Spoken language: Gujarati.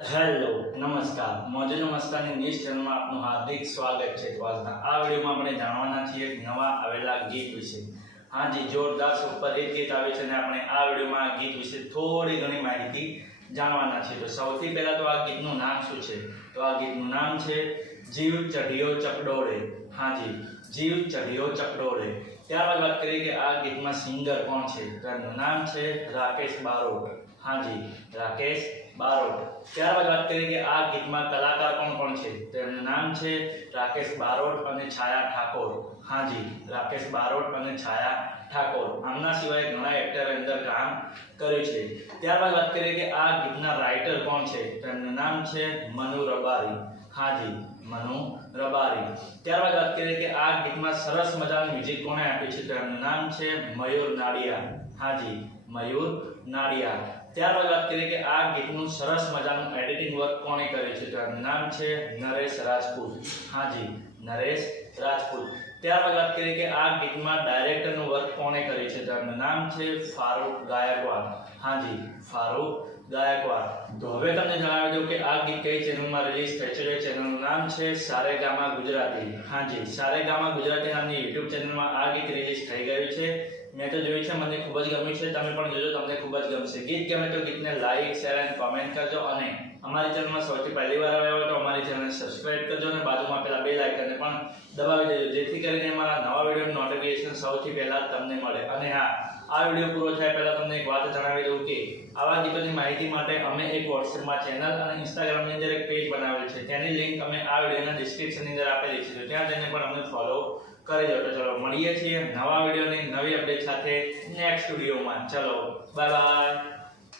હેલો નમસ્કાર મોજે નમસ્કારની ન્યૂઝ ચેનલમાં આપનું હાર્દિક સ્વાગત છે। તો આજના આ વિડીયોમાં આપણે જાણવાના છીએ નવા આવેલા ગીત વિશે। હાજી જોરદાર સુપર હિટ ગીત આવે છે અને આપણે આ વિડીયોમાં આ ગીત વિશે થોડી ઘણી માહિતી જાણવાના છીએ। તો સૌથી પહેલા તો આ ગીતનું નામ શું છે? તો આ ગીતનું નામ છે જીવ ચઢિયો ચકડોળે। હાજી જીવ ચઢિયો ચકડોળે। ત્યારબાદ વાત કરીએ કે આ ગીતમાં સિંગર કોણ છે? તો એનું નામ છે રાકેશ બારોટ। હાજી રાકેશ બારોટ। ત્યારબાદ વાત કરીએ કે આ ગીતમાં કલાકાર કોણ છે? તો એમનું નામ છે રાકેશ બારોટ અને છાયા ઠાકોર। હાજી રાકેશ બારોટ અને છાયા ઠાકોર। આમના સિવાય ઘણા એક્ટર અંદર કામ કર્યું છે। ત્યારબાદ વાત કરીએ કે આ ગીતના રાઇટર કોણ છે? તો એમનું નામ છે મનુ રબારી। હાજી મનુ રબારી। ત્યારબાદ વાત કરીએ કે આ ગીતમાં સરસ મજાનું મ્યુઝિક કોણે આપ્યું છે? તો એમનું નામ છે મયુર નાડિયા। હાજી મયુર નાડિયા। ત્યારબાદ વાત કરીએ કે આ ગીતનું સરસ મજાનું એડિટિંગ વર્ક કોણે કર્યું છે? તો એમનું નામ છે નરેશ રાજપૂત। હાજી નરેશ રાજપૂત। ત્યારબાદ વાત કરીએ કે આ ગીતમાં ડાયરેક્ટરનું વર્ક કોણે કર્યું છે? તો એમનું નામ છે ફારૂક ગાયકવાડ। હાજી ફારૂક ગાયકવાડ। તો હવે તમને જણાવી દઉં કે આ ગીત કઈ ચેનલમાં રિલીઝ થઈ છે? તો ચેનલનું નામ છે સારેગામા ગુજરાતી। હાજી સારેગામા ગુજરાતી નામની યુટ્યુબ ચેનલમાં આ ગીત રિલીઝ થઈ ગયું છે। મેં તો જોયું છે, મને ખૂબ જ ગમ્યું છે। તમે પણ જોજો, તમને ખૂબ જ ગમશે। ગીત ગમે તો ગીતને લાઈક શેર અને કોમેન્ટ કરજો અને અમારી ચેનલમાં સૌથી પહેલી વાર આવ્યા હોય તો અમારી ચેનલને સબસ્ક્રાઇબ કરજો અને બાજુમાં પેલા બેલ આઇકનને પણ દબાવી દેજો, જેથી કરીને અમારા નવા વિડીયોનું નોટિફિકેશન સૌથી પહેલા તમને મળે। અને હા, આ વિડીયો પૂરો થાય પહેલા તમને એક વાત જણાવી દઉં કે આવા ગીતોની માહિતી માટે અમે એક વોટ્સએપમાં ચેનલ અને ઇન્સ્ટાગ્રામની અંદર એક પેજ બનાવેલ છે, તેની લિંક અમે આ વિડીયોના ડિસ્ક્રિપ્શનની અંદર આપેલી છે, તો ત્યાં જઈને પણ અમને ફોલો કરી દો। તો ચલો મળીએ છીએ નવા વિડીયોની નવી અપડેટ સાથે નેક્સ્ટ વિડીયોમાં। ચલો બાય બાય।